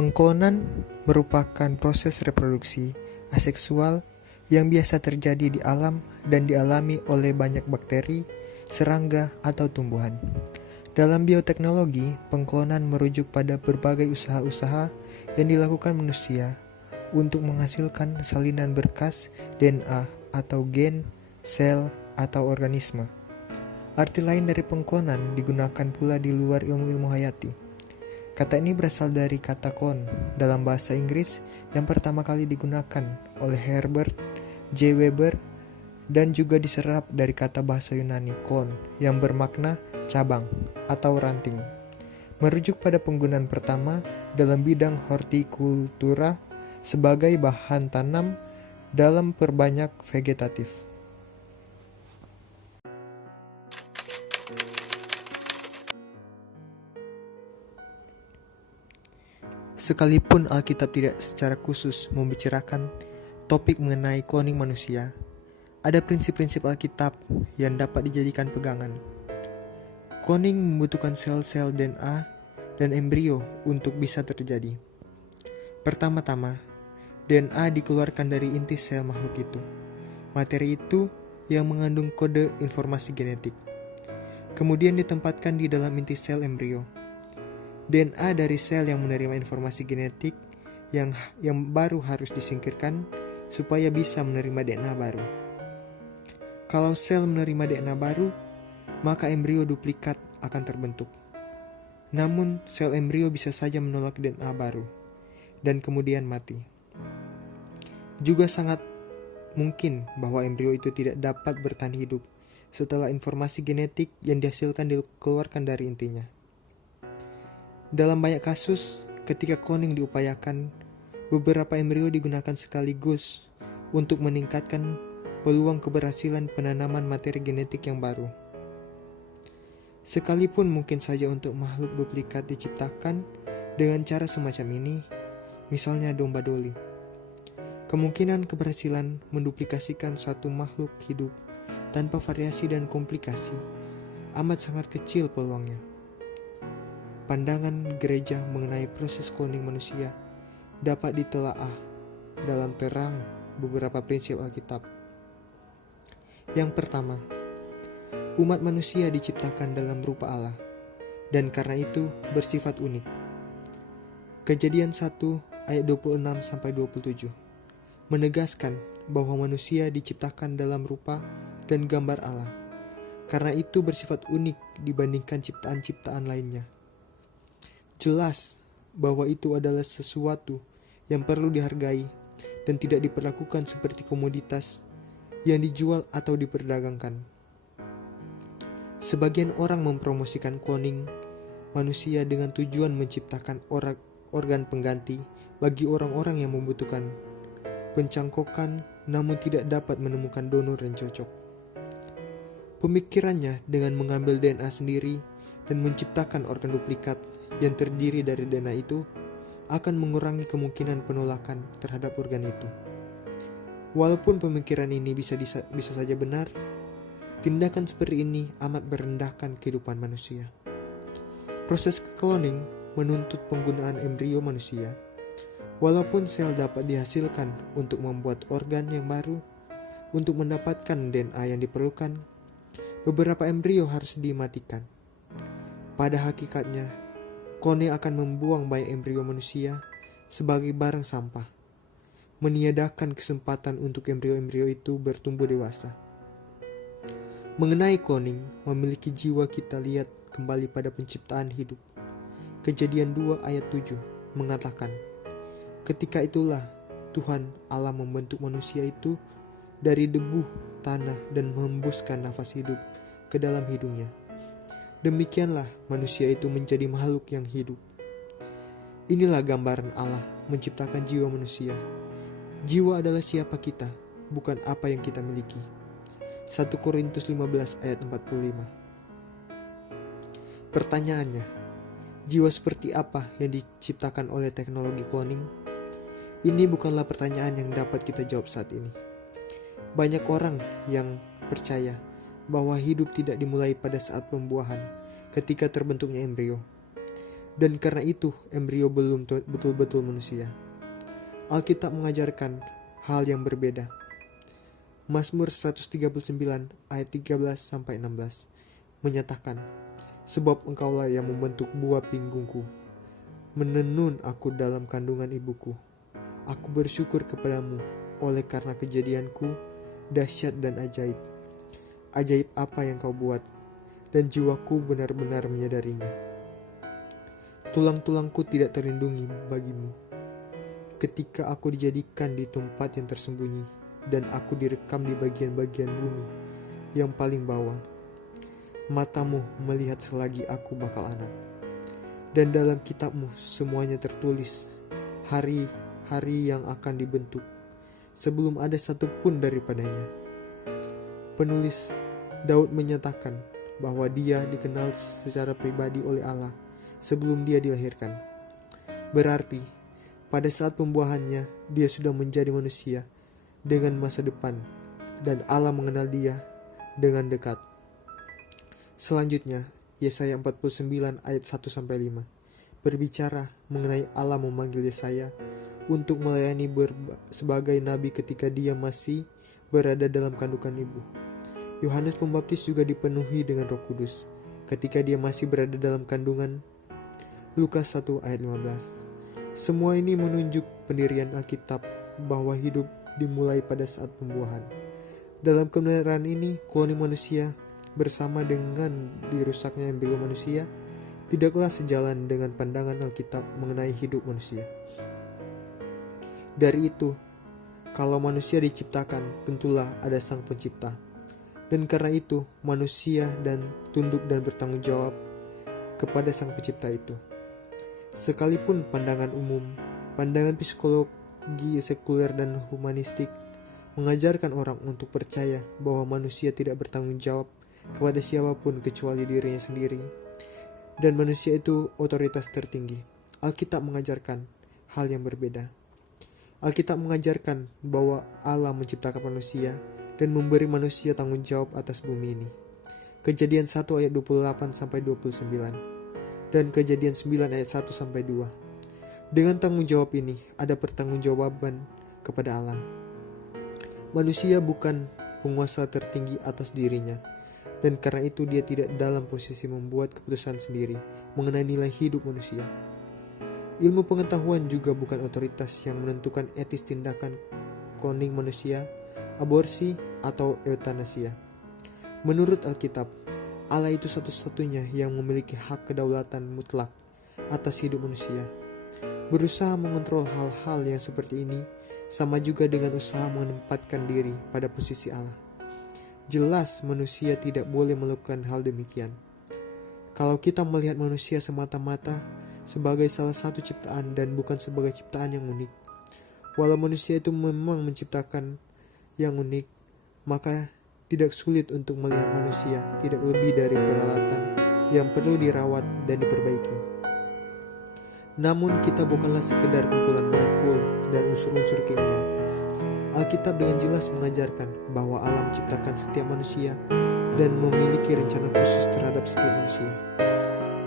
Pengklonan merupakan proses reproduksi aseksual yang biasa terjadi di alam dan dialami oleh banyak bakteri, serangga, atau tumbuhan. Dalam bioteknologi, pengklonan merujuk pada berbagai usaha-usaha yang dilakukan manusia untuk menghasilkan salinan berkas DNA atau gen, sel, atau organisme. Arti lain dari pengklonan digunakan pula di luar ilmu-ilmu hayati. Kata ini berasal dari kata clone dalam bahasa Inggris yang pertama kali digunakan oleh Herbert J. Weber dan juga diserap dari kata bahasa Yunani klon yang bermakna cabang atau ranting. Merujuk pada penggunaan pertama dalam bidang hortikultura sebagai bahan tanam dalam perbanyak vegetatif. Sekalipun Alkitab tidak secara khusus membicarakan topik mengenai cloning manusia, ada prinsip-prinsip Alkitab yang dapat dijadikan pegangan. Cloning membutuhkan sel-sel DNA dan embrio untuk bisa terjadi. Pertama-tama, DNA dikeluarkan dari inti sel makhluk itu. Materi itu yang mengandung kode informasi genetik. Kemudian ditempatkan di dalam inti sel embrio. DNA dari sel yang menerima informasi genetik yang baru harus disingkirkan supaya bisa menerima DNA baru. Kalau sel menerima DNA baru, maka embrio duplikat akan terbentuk. Namun, sel embrio bisa saja menolak DNA baru dan kemudian mati. Juga sangat mungkin bahwa embrio itu tidak dapat bertahan hidup setelah informasi genetik yang dihasilkan dikeluarkan dari intinya. Dalam banyak kasus, ketika cloning diupayakan, beberapa embrio digunakan sekaligus untuk meningkatkan peluang keberhasilan penanaman materi genetik yang baru. Sekalipun mungkin saja untuk makhluk duplikat diciptakan dengan cara semacam ini, misalnya domba Dolly, kemungkinan keberhasilan menduplikasikan suatu makhluk hidup tanpa variasi dan komplikasi amat sangat kecil peluangnya. Pandangan gereja mengenai proses cloning manusia dapat ditelaah dalam terang beberapa prinsip Alkitab. Yang pertama, umat manusia diciptakan dalam rupa Allah dan karena itu bersifat unik. Kejadian 1 ayat 26-27 menegaskan bahwa manusia diciptakan dalam rupa dan gambar Allah. Karena itu bersifat unik dibandingkan ciptaan-ciptaan lainnya. Jelas bahwa itu adalah sesuatu yang perlu dihargai dan tidak diperlakukan seperti komoditas yang dijual atau diperdagangkan. Sebagian orang mempromosikan cloning manusia dengan tujuan menciptakan organ pengganti bagi orang-orang yang membutuhkan pencangkokan namun tidak dapat menemukan donor yang cocok. Pemikirannya dengan mengambil DNA sendiri dan menciptakan organ duplikat yang terdiri dari DNA itu akan mengurangi kemungkinan penolakan terhadap organ itu. Walaupun pemikiran ini bisa saja benar, tindakan seperti ini amat merendahkan kehidupan manusia. Proses cloning menuntut penggunaan embrio manusia. Walaupun sel dapat dihasilkan untuk membuat organ yang baru, untuk mendapatkan DNA yang diperlukan, beberapa embrio harus dimatikan. Pada hakikatnya, cloning akan membuang banyak embrio manusia sebagai barang sampah, meniadakan kesempatan untuk embrio-embrio itu bertumbuh dewasa. Mengenai cloning, memiliki jiwa kita lihat kembali pada penciptaan hidup. Kejadian 2 ayat 7 mengatakan, ketika itulah Tuhan Allah membentuk manusia itu dari debu tanah dan menghembuskan nafas hidup ke dalam hidungnya. Demikianlah manusia itu menjadi makhluk yang hidup. Inilah gambaran Allah menciptakan jiwa manusia. Jiwa adalah siapa kita, bukan apa yang kita miliki. 1 Korintus 15 ayat 45. Pertanyaannya, jiwa seperti apa yang diciptakan oleh teknologi cloning? Ini bukanlah pertanyaan yang dapat kita jawab saat ini. Banyak orang yang percaya bahwa hidup tidak dimulai pada saat pembuahan, ketika terbentuknya embrio. Dan karena itu embrio belum betul-betul manusia. Alkitab mengajarkan hal yang berbeda. Mazmur 139 ayat 13-16 menyatakan, sebab engkaulah yang membentuk buah pinggungku, menenun aku dalam kandungan ibuku. Aku bersyukur kepadamu oleh karena kejadianku dahsyat dan ajaib. Ajaib apa yang kau buat, dan jiwaku benar-benar menyadarinya. Tulang-tulangku tidak terlindungi bagimu. Ketika aku dijadikan di tempat yang tersembunyi, dan aku direkam di bagian-bagian bumi yang paling bawah, matamu melihat selagi aku bakal anak. Dan dalam kitabmu semuanya tertulis hari-hari yang akan dibentuk, sebelum ada satupun daripadanya. Penulis Daud menyatakan bahwa dia dikenal secara pribadi oleh Allah sebelum dia dilahirkan. Berarti pada saat pembuahannya dia sudah menjadi manusia dengan masa depan, dan Allah mengenal dia dengan dekat. Selanjutnya, Yesaya 49 ayat 1-5 berbicara mengenai Allah memanggil Yesaya untuk melayani sebagai nabi ketika dia masih berada dalam kandungan ibu. Yohanes Pembaptis juga dipenuhi dengan Roh Kudus ketika dia masih berada dalam kandungan. Lukas 1 ayat 15. Semua ini menunjuk pendirian Alkitab bahwa hidup dimulai pada saat pembuahan. Dalam kebenaran ini, kloning manusia bersama dengan dirusaknya embrio manusia tidaklah sejalan dengan pandangan Alkitab mengenai hidup manusia. Dari itu, kalau manusia diciptakan, tentulah ada Sang Pencipta. Dan karena itu, manusia dan tunduk dan bertanggung jawab kepada Sang Pencipta itu. Sekalipun pandangan umum, pandangan psikologi sekuler dan humanistik mengajarkan orang untuk percaya bahwa manusia tidak bertanggung jawab kepada siapapun kecuali dirinya sendiri, dan manusia itu otoritas tertinggi, Alkitab mengajarkan hal yang berbeda. Alkitab mengajarkan bahwa Allah menciptakan manusia dan memberi manusia tanggung jawab atas bumi ini. Kejadian 1 ayat 28-29 dan Kejadian 9 ayat 1-2. Dengan tanggung jawab ini ada pertanggungjawaban kepada Allah. Manusia bukan penguasa tertinggi atas dirinya, dan karena itu dia tidak dalam posisi membuat keputusan sendiri mengenai nilai hidup manusia. Ilmu pengetahuan juga bukan otoritas yang menentukan etis tindakan kloning manusia, aborsi, atau eutanasia. Menurut Alkitab, Allah itu satu-satunya yang memiliki hak kedaulatan mutlak atas hidup manusia. Berusaha mengontrol hal-hal yang seperti ini sama juga dengan usaha menempatkan diri pada posisi Allah. Jelas manusia tidak boleh melakukan hal demikian. Kalau kita melihat manusia semata-mata sebagai salah satu ciptaan dan bukan sebagai ciptaan yang unik, walau manusia itu memang menciptakan yang unik, maka tidak sulit untuk melihat manusia tidak lebih dari peralatan yang perlu dirawat dan diperbaiki. Namun kita bukanlah sekedar kumpulan molekul dan unsur-unsur kimia. Alkitab dengan jelas mengajarkan bahwa Allah menciptakan setiap manusia dan memiliki rencana khusus terhadap setiap manusia.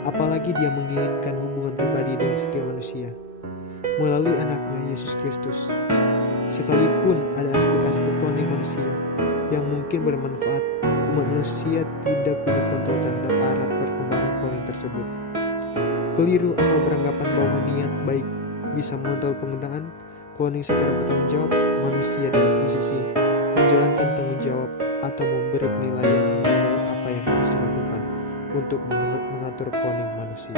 Apalagi dia menginginkan hubungan pribadi dengan setiap manusia melalui anaknya Yesus Kristus. Sekalipun ada aspek-aspek kloning manusia yang mungkin bermanfaat, umat manusia tidak punya kontrol terhadap arah perkembangan kloning tersebut. Keliru atau beranggapan bahwa niat baik bisa mengontrol penggunaan kloning secara bertanggung jawab, manusia dalam posisi menjalankan tanggung jawab atau memberi penilaian mengenai apa yang harus dilakukan untuk mengatur kloning manusia.